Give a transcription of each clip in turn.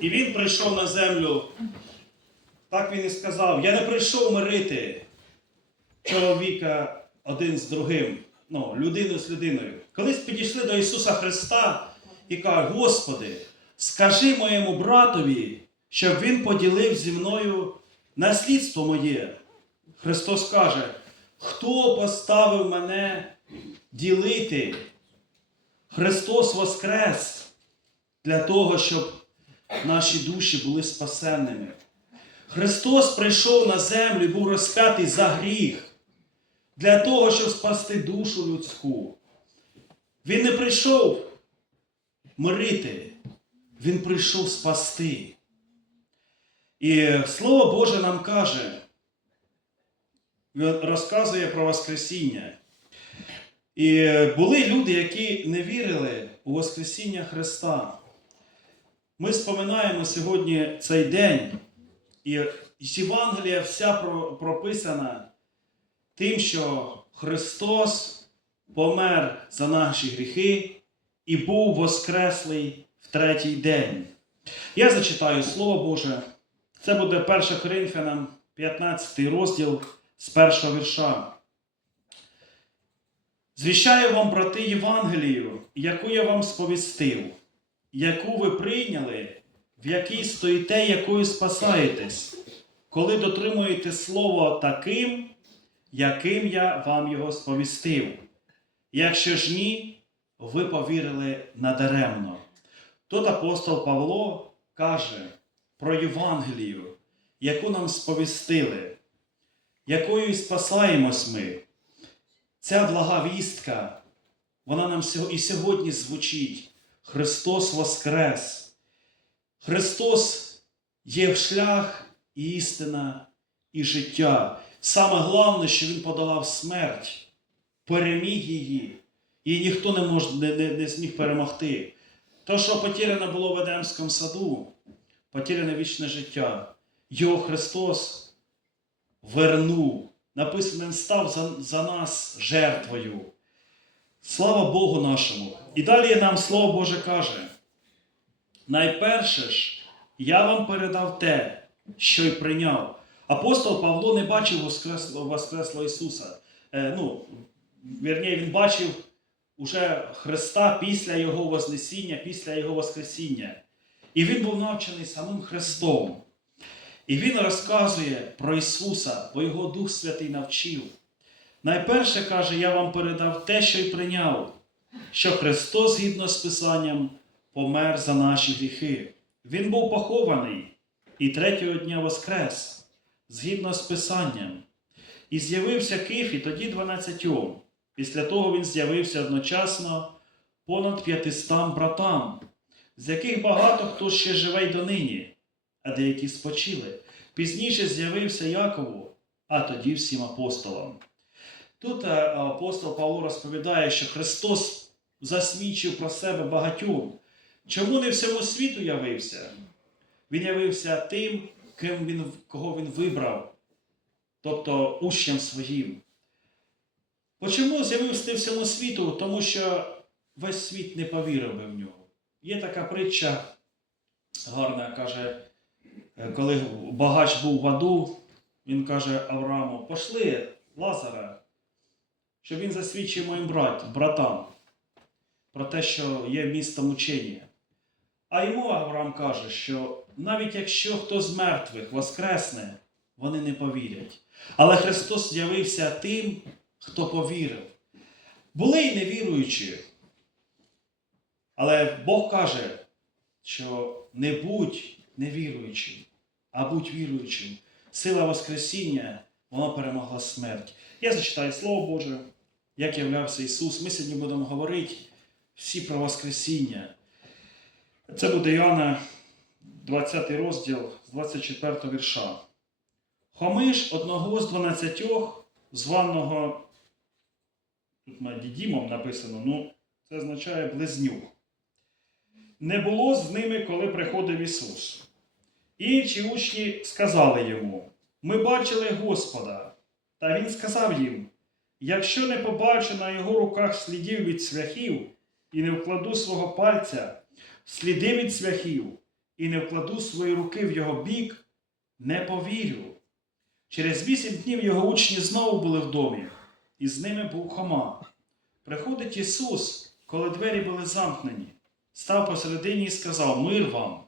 І Він прийшов на землю. Так Він і сказав: Я не прийшов мирити чоловіка один з другим, ну, людину з людиною. Колись підійшли до Ісуса Христа і кажуть, Господи, скажи моєму братові, щоб він поділив зі мною наслідство моє. Христос каже, хто поставив мене ділити? Христос Воскрес для того, щоб наші душі були спасенними. Христос прийшов на землю і був розп'ятий за гріх, для того, щоб спасти душу людську. Він не прийшов мирити, Він прийшов спасти. І Слово Боже нам каже, розказує про Воскресіння. І були люди, які не вірили у Воскресіння Христа. Ми споминаємо сьогодні цей день, і Євангелія вся прописана тим, що Христос помер за наші гріхи і був воскреслий в третій день. Я зачитаю Слово Боже. Це буде 1 Коринфянам, 15 розділ з першого вірша. Звіщаю вам, брати, Євангелію, яку я вам сповістив, яку ви прийняли, в якій стоїте, якою спасаєтесь, коли дотримуєте слово таким, яким я вам його сповістив. Якщо ж ні, ви повірили надаремно. Тут апостол Павло каже про Євангелію, яку нам сповістили, якою і спасаємось ми. Ця блага вістка, вона нам і сьогодні звучить. Христос Воскрес. Христос є шлях, і істина і життя. Саме головне, що Він подолав смерть, переміг її, і ніхто не, мож, не, не, не зміг перемогти. То, що потеряно було в Едемському саду, потеряне вічне життя, його Христос вернув. Написано, Він став за, за нас жертвою. Слава Богу нашому! І далі нам Слово Боже каже: найперше ж, я вам передав те, що й прийняв. Апостол Павло не бачив Воскреслого, Воскреслого Ісуса. Е, ну, вірніше, він бачив уже Христа після Його Вознесіння, після Його Воскресіння. І він був навчений самим Христом. І він розказує про Ісуса, бо Його Дух Святий навчив. Найперше каже, я вам передав те, що й прийняв, що Христос, згідно з Писанням, помер за наші гріхи. Він був похований і третього дня воскрес, згідно з Писанням. І з'явився Кифі тоді дванадцятьом. Після того він з'явився одночасно понад п'ятистам братам, з яких багато хто ще живе й донині, а деякі спочили. Пізніше з'явився Якову, а тоді всім апостолам. Тут е, апостол Павло розповідає, що Христос засвідчив про себе багатьом. Чому не всьому світу явився? Він явився тим, ким він, кого він вибрав, тобто учням своїм. Почому з'явився всьому світу? Тому що весь світ не повірив би в нього. Є така притча гарна, каже, е, коли багач був в аду, він каже Аврааму, пошли Лазара, щоб він засвідчив моїм брат, братам про те, що є місто мучення. А йому Авраам каже, що навіть якщо хто з мертвих воскресне, вони не повірять. Але Христос з'явився тим, хто повірив. Були й невіруючі. Але Бог каже, що не будь невіруючим, а будь віруючим. Сила Воскресіння, вона перемогла смерть. Я зачитаю Слово Боже, як являвся Ісус. Ми сьогодні будемо говорити всі про Воскресіння. Це буде Іоанна, 20 розділ з 24 вірша. Хомиш одного з дванадцятьох, званого, тут на дідімом написано, ну, це означає близнюк. Не було з ними, коли приходив Ісус. Інші учні сказали йому: Ми бачили Господа. Та він сказав їм: Якщо не побачу на його руках слідів від цвяхів, і не вкладу свого пальця, сліди від цвяхів, і не вкладу свої руки в його бік, не повірю. Через вісім днів його учні знову були в домі, і з ними був Хома. Приходить Ісус, коли двері були замкнені, став посередині і сказав: Мир вам.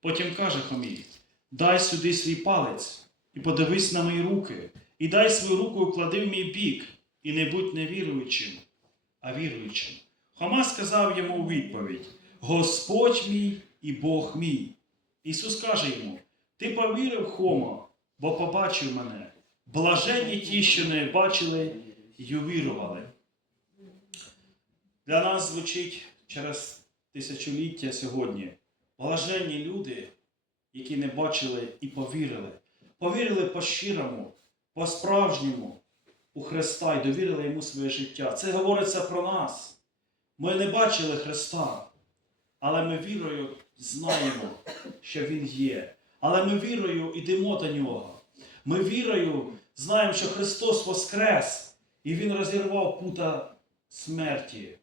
Потім каже Хомі: Дай сюди свій палець і подивись на мої руки, і дай свою руку і вклади в мій бік, і не будь невіруючим, а віруючим. Хома сказав йому у відповідь: Господь мій і Бог мій. Ісус каже йому: Ти повірив, Хома, бо побачив мене. Блаженні ті, що не бачили й увірували. Для нас звучить через тисячоліття сьогодні. Блаженні люди, які не бачили і повірили. Повірили по-щирому, по-справжньому у Христа і довірили йому своє життя. Це говориться про нас. Ми не бачили Христа, але ми вірою знаємо, що Він є. Але ми вірою йдемо до Нього. Ми вірою знаємо, що Христос воскрес, і Він розірвав пута смерті.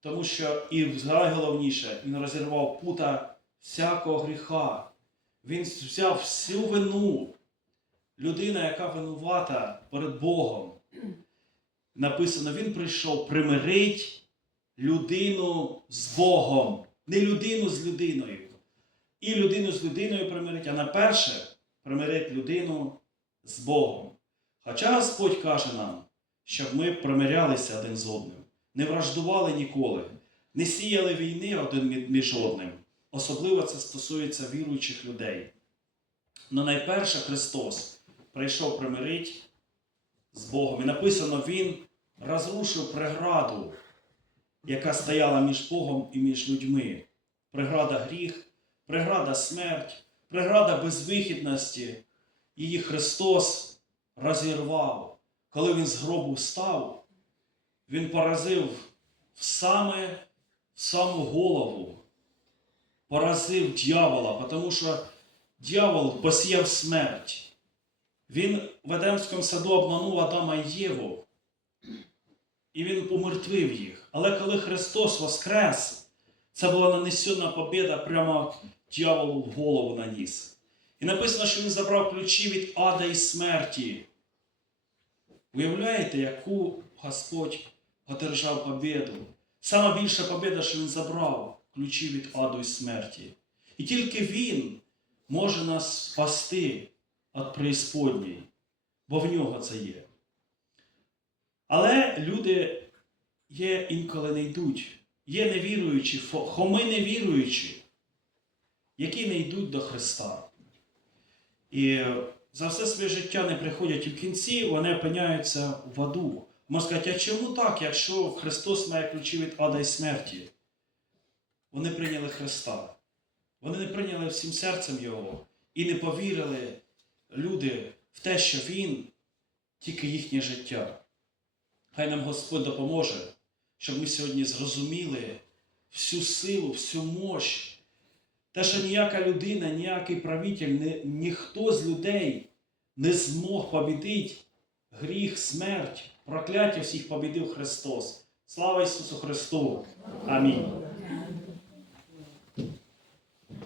Тому що і найголовніше, Він розірвав пута всякого гріха. Він взяв всю вину. Людина, яка винувата перед Богом. Написано, він прийшов примирить людину з Богом. Не людину з людиною. І людину з людиною примирить, а на перше примирить людину з Богом. Хоча Господь каже нам, щоб ми примирялися один з одним, не враждували ніколи, не сіяли війни один між одним. Особливо це стосується віруючих людей. Но найперше Христос прийшов примирить з Богом. І написано, Він розрушив преграду, яка стояла між Богом і між людьми. Преграда гріх, преграда смерть, преграда безвихідності. Її Христос розірвав. Коли Він з гробу встав, Він поразив в саме в саму голову, поразив дьявола, тому що дьявол посіяв смерть. Він в Едемському саду обманув Адама і Єву, і він помертвив їх. Але коли Христос воскрес, це була нанесена побіда прямо дьяволу в голову наніс. І написано, що він забрав ключі від ада і смерті. Уявляєте, яку Господь одержав побіду? Сама більша побіда, що він забрав ключі від аду і смерті. І тільки Він може нас спасти від преісподньої, бо в нього це є. Але люди є інколи не йдуть. Є невіруючі, хоми невіруючі, які не йдуть до Христа. І за все своє життя не приходять в кінці, вони опиняються в аду. Можна сказати, а чому так, якщо Христос має ключі від ада і смерті? Вони прийняли Христа. Вони не прийняли всім серцем Його і не повірили люди в те, що Він тільки їхнє життя. Хай нам Господь допоможе, щоб ми сьогодні зрозуміли всю силу, всю мощь. Те, що ніяка людина, ніякий правитель, ні, ніхто з людей не змог побідити гріх, смерть, прокляття всіх побідив Христос. Слава Ісусу Христу! Амінь.